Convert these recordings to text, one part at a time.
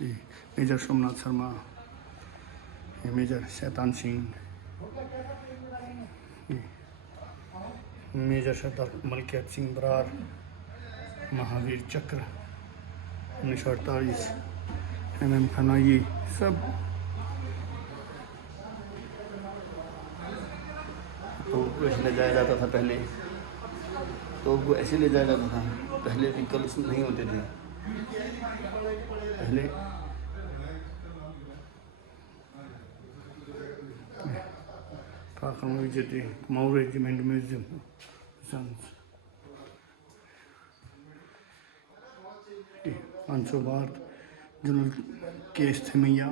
ये मेजर सोमनाथ शर्मा, ये major Shaitan Singh, major सरदार मलकियत सिंह बरार, महावीर चक्र 1948, MM खन्ना, ये सब तो ऐसे ले जाया जाता था पहले। तो वो ऐसे ले जाया जाता था। पहले व्हीकल्स नहीं होते थे। पहले Falcon Vigilante, Mau Regiment Museum, Sons. 500 बार जनरल केस थे मैया।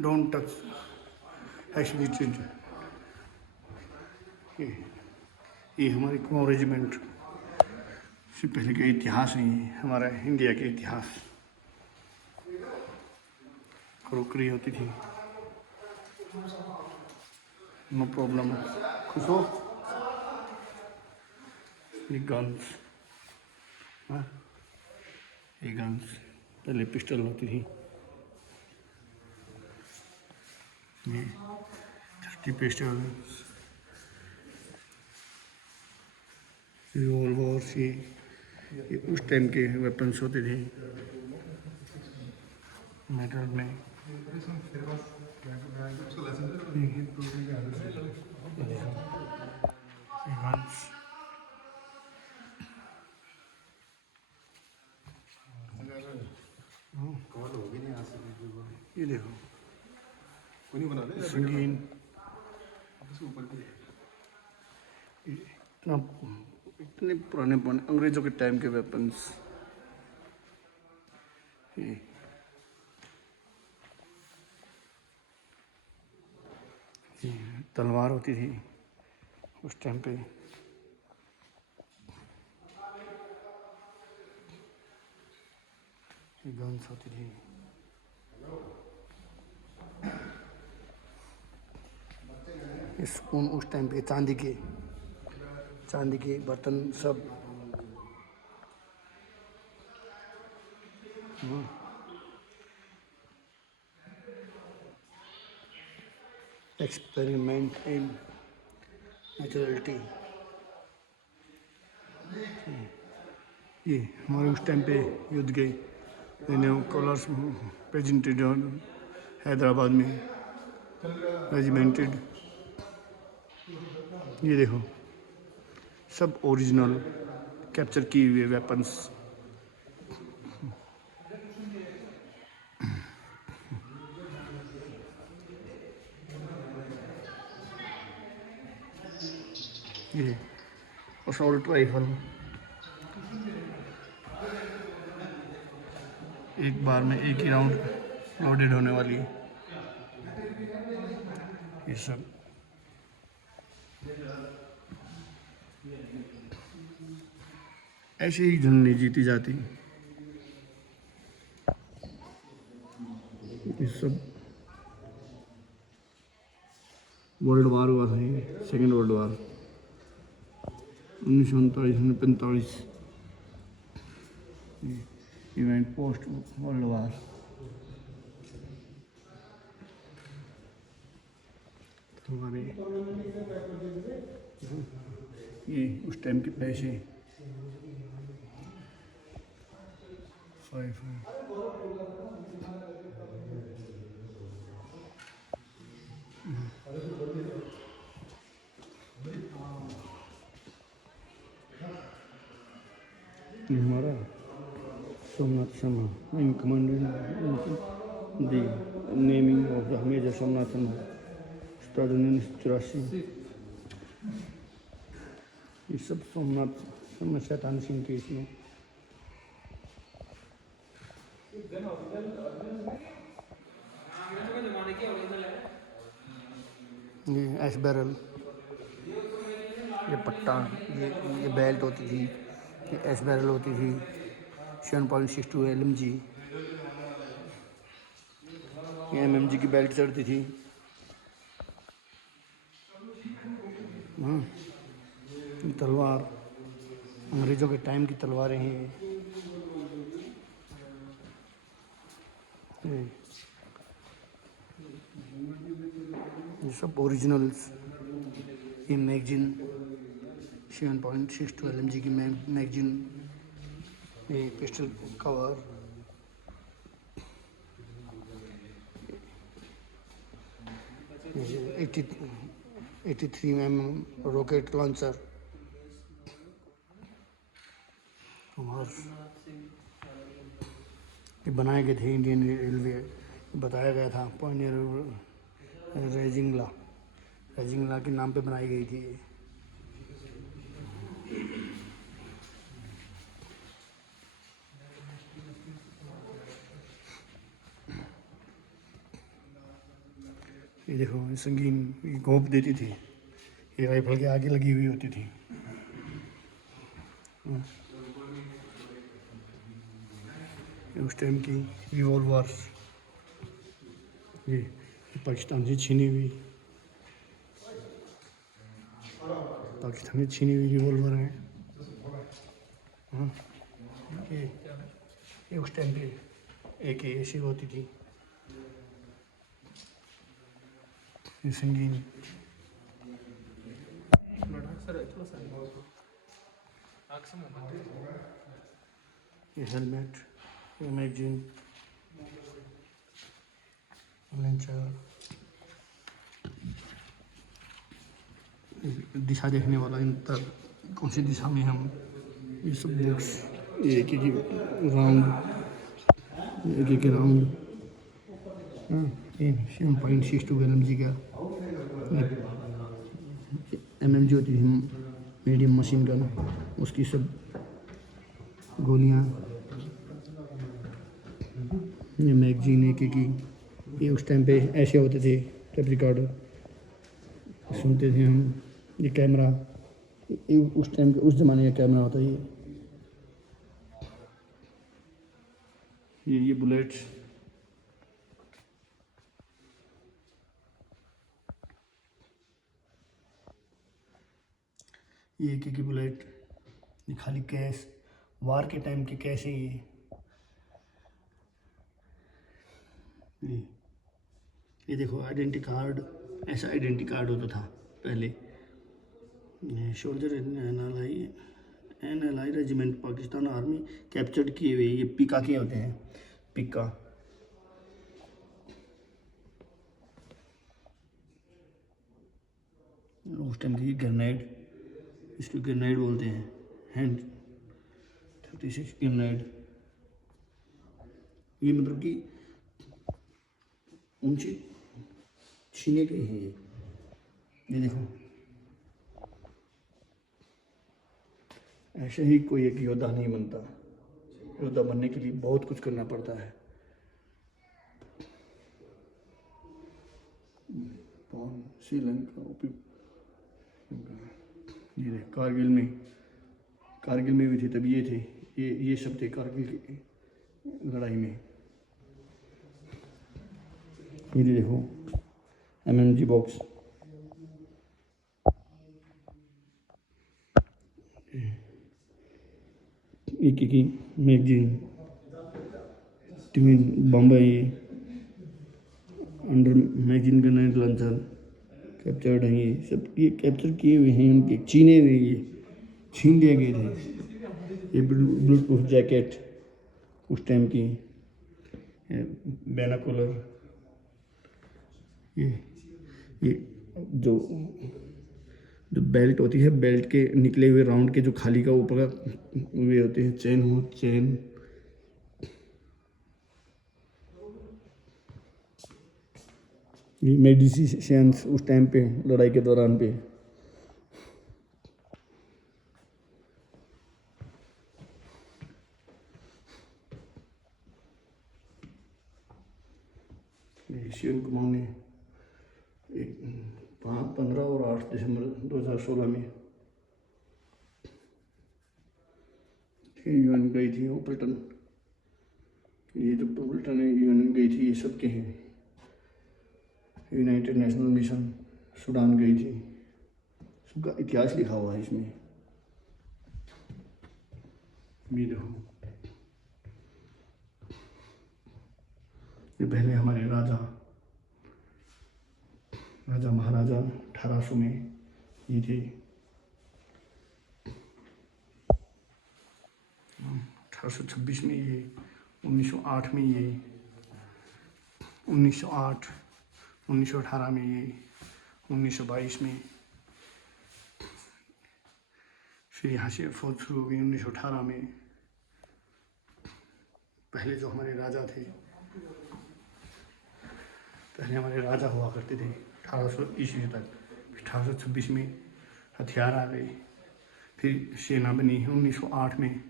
Don't touch explicit. ये हमारे कुमाऊं रेजिमेंट से पहले का इतिहास है। ये हमारा इंडिया के इतिहास। क्रोकरी होती थी, नो प्रॉब्लम। खुश हो। ये गन्स, ये गन्स पहले पिस्टल होती थी। ये 30 पिस्टल, रिवॉल्वर्स, ये उस टाइम के वेपन्स होते थे मेटल में। ये देखो संगीन, इतना इतने पुराने अंग्रेजों के टाइम के वेपन्स। तलवार होती थी उस टाइम पे। गन्स होती थी। स्पून उस टाइम पे चांदी के बर्तन सब। Experiment in naturality. ये हमारे उस टाइम पे युद्ध गए कलर्स प्रेजेंटेड हैदराबाद में रेजिमेंटेड। ये देखो सब ओरिजिनल कैप्चर किए हुए वेपन्स। ये असॉल्ट राइफल, एक बार में एक ही राउंड लोडेड होने वाली। ये सब ऐसे ही जंग नहीं जीती जाती। ये सब वर्ल्ड वार हुआ था। ये second world war 1939-45 event post world war. हमारे ये उस टाइम के पैसे 5 ये हमारा Somnath Sharma in commander the naming of the major Somnath Sharma 1984। ये सब सोमनाथ शर्मा शैतान सिंह के इसमें। ये एश बैरल, ये पट्टा, ये बेल्ट होती थी। ये एश बैरल होती थी 7.62 LMG। ये MMG की बेल्ट चढ़ती थी। तलवार अंग्रेज़ों के टाइम की तलवारें हैं ये सब ओरिजिनल्स। ये मैगजीन 7.62 LMG की मैगजीन, ये pistol cover, 83 mm rocket launcher. और ये बनाए गए थे इंडियन रेलवे, बताया गया था पॉइनियर रेजिंगला के नाम पे बनाई गई थी। ये देखो, ये संगीन घोंप देती थी, ये राइफल के आगे लगी हुई होती थी। उस टाइम की रिवॉल्वर्स, ये पाकिस्तान से छीनी हुई रिवॉल्वर है। ये उस टाइम पे एक ऐसी होती थी, ये संगीन। ये हेलमेट, ये मैगजीन, लंचर, दिशा देखने वाला इंतर, कौन सी दिशा में हम, ये सब बुक्स, ये एक राउंड, ये 7.62 LMG का MMG होती थी, मीडियम मशीन गन, उसकी सब गोलियां। ये मैगजीन एक की, ये उस टाइम पे ऐसे होते थे टेप रिकॉर्डर, सुनते थे हम। ये कैमरा, ये उस टाइम के, उस ज़माने का कैमरा होता है ये बुलेट्स, ये एक बुलेट, ये खाली कैश, वार के टाइम के कैश है ये। ये देखो आइडेंटिटी कार्ड, ऐसा आइडेंटिटी कार्ड होता था पहले। Soldier NLI regiment, Pakistan army captured किए हुए, ये पिका के होते हैं, पिका। उस टाइम की ग्रेनेड, इसको ग्रेनेड बोलते हैं, हैंड 36 ग्रेनेड। ये मतलब कि उनसे छीने गए हैं ये देखो। ऐसे ही कोई एक योद्धा नहीं बनता, योद्धा बनने के लिए बहुत कुछ करना पड़ता है। श्रीलंका, ये कारगिल में भी थे, तब ये थे, ये सब थे कारगिल की लड़ाई में। ये देखो MMG बॉक्स, एक की magazine, twin Bombay under magazine grenade launcher captured हैं। ये सब ये कैप्चर किए हुए हैं, उनके छीने हुए, ये छीन लिए गए थे। ये ब्लूटूथ जैकेट उस टाइम की, बैनाकुलर, ये जो बेल्ट होती है, बेल्ट के निकले हुए राउंड के जो खाली का ऊपर का वे होते हैं, चेन। ये मेडिसिन्स उस टाइम पे लड़ाई के दौरान पे। शिवन कुमार ने 15 और 8 दिसंबर 2016 में UN गई थी ऑपरेटन। ये जो ऑपरेटन है UN गई थी, ये सब के हैं। यूनाइटेड नेशनल मिशन सूडान गई थी, सबका इतिहास लिखा हुआ है इसमें। ये देखो, ये पहले हमारे राजा महाराजा 1800 में ये थे। 1826 में ये, 1908 में ये, 1908, 1918 में ये, 1922 में, फिर यहाँ से फौज शुरू हो गई 1918 में। पहले जो हमारे राजा थे, पहले हमारे राजा हुआ करते थे 1800 ईस्वी तक। 1826 में हथियार आ गए, फिर सेना बनी 1908 में।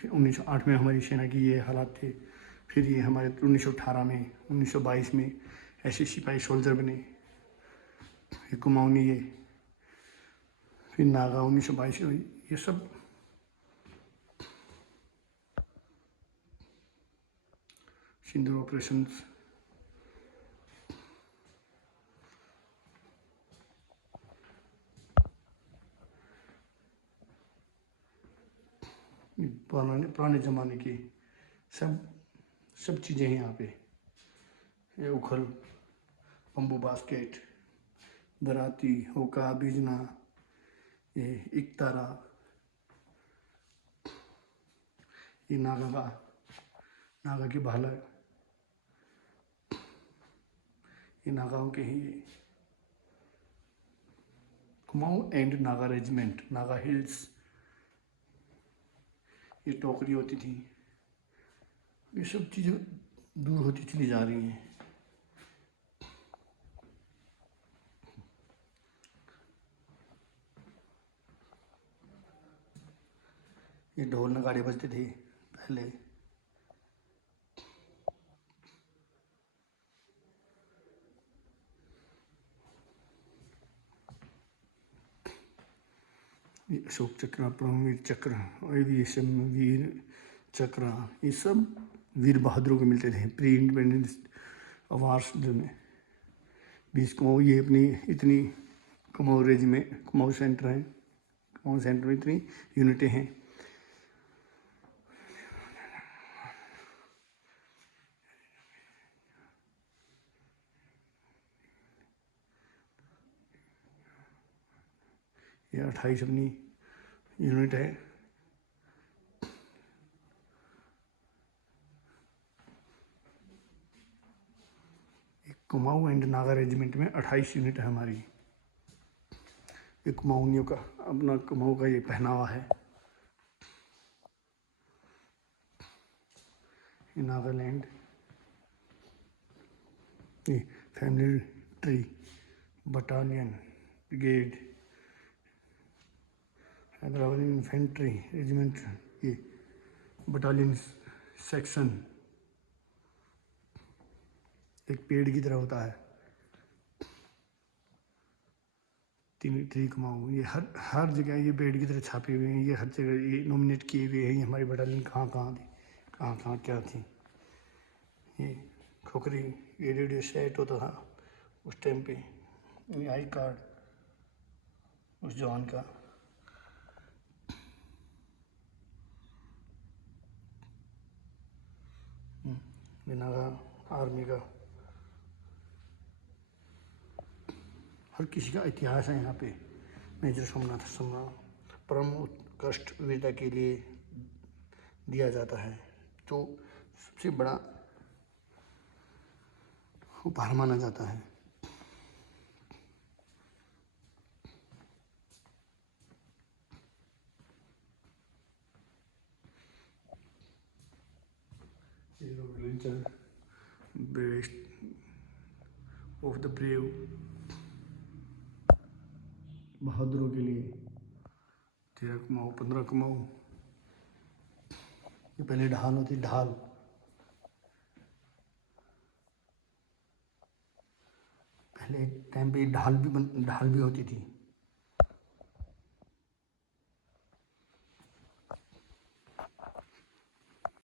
फिर 1908 में हमारी सेना की ये हालात थे। फिर ये हमारे 1918 में, 1922 में ऐसे सिपाही सोल्जर बने। ये कुमाऊनी, ये फिर नागा 1922 में, ये सब सिंदूर ऑपरेशंस। पुराने ज़माने की सब चीज़ें हैं यहाँ पे। ये उखल, बम्बू बास्केट, दराती, होका, बीजना, ये इकतारा, ये नागा की भाला, ये नागाओं के ही Kumaon and Naga regiment, Naga hills. ये टोकरी होती थी। ये सब चीज़ें दूर होती चली जा रही हैं। ये ढोल नगाड़े बजते थे पहले। ये अशोक चक्र, परमवीर चक्र और ये सब वीर चक्र, ये सब वीर बहादुरों को मिलते थे प्री इंडिपेंडेंस अवार्ड्स में। 20 कुमाऊँ, ये अपनी इतनी कुमाऊँ रेजिमेंट, कुमाऊँ सेंटर है, कुमाऊँ सेंटर में इतनी यूनिटें हैं। ये 28 अपनी यूनिट है। कुमाऊँ एंड नागा रेजिमेंट में 28 यूनिट है हमारी। ये कुमाऊनियों का अपना, कुमाऊँ का ये पहनावा है। ये नागालैंड, ये family tree, battalion, brigade, Hyderabad infantry regiment, ये बटालियन सेक्शन एक पेड़ की तरह होता है। ट्री कुमाऊँ, ये हर जगह ये पेड़ की तरह छापे हुए हैं। ये हर जगह ये नॉमिनेट किए हुए हैं। ये हमारी बटालियन कहाँ थी, कहाँ क्या थी। ये खोखरी, ये रेडियो सेट होता था उस टाइम पे। ये आई कार्ड उस जवान का। ये नागा आर्मी का। हर किसी का इतिहास है यहाँ पे। मेजर सोमनाथ सम्मान परम उत्कृष्ट वीरता के लिए दिया जाता है, जो सबसे बड़ा उपहार माना जाता है। बेस्ट ऑफ द ब्रेव, बहादुरों के लिए 13 कुमाऊँ, 15 कुमाऊँ। ये पहले ढाल होती, ढाल पहले टाइम पे ढाल भी होती थी।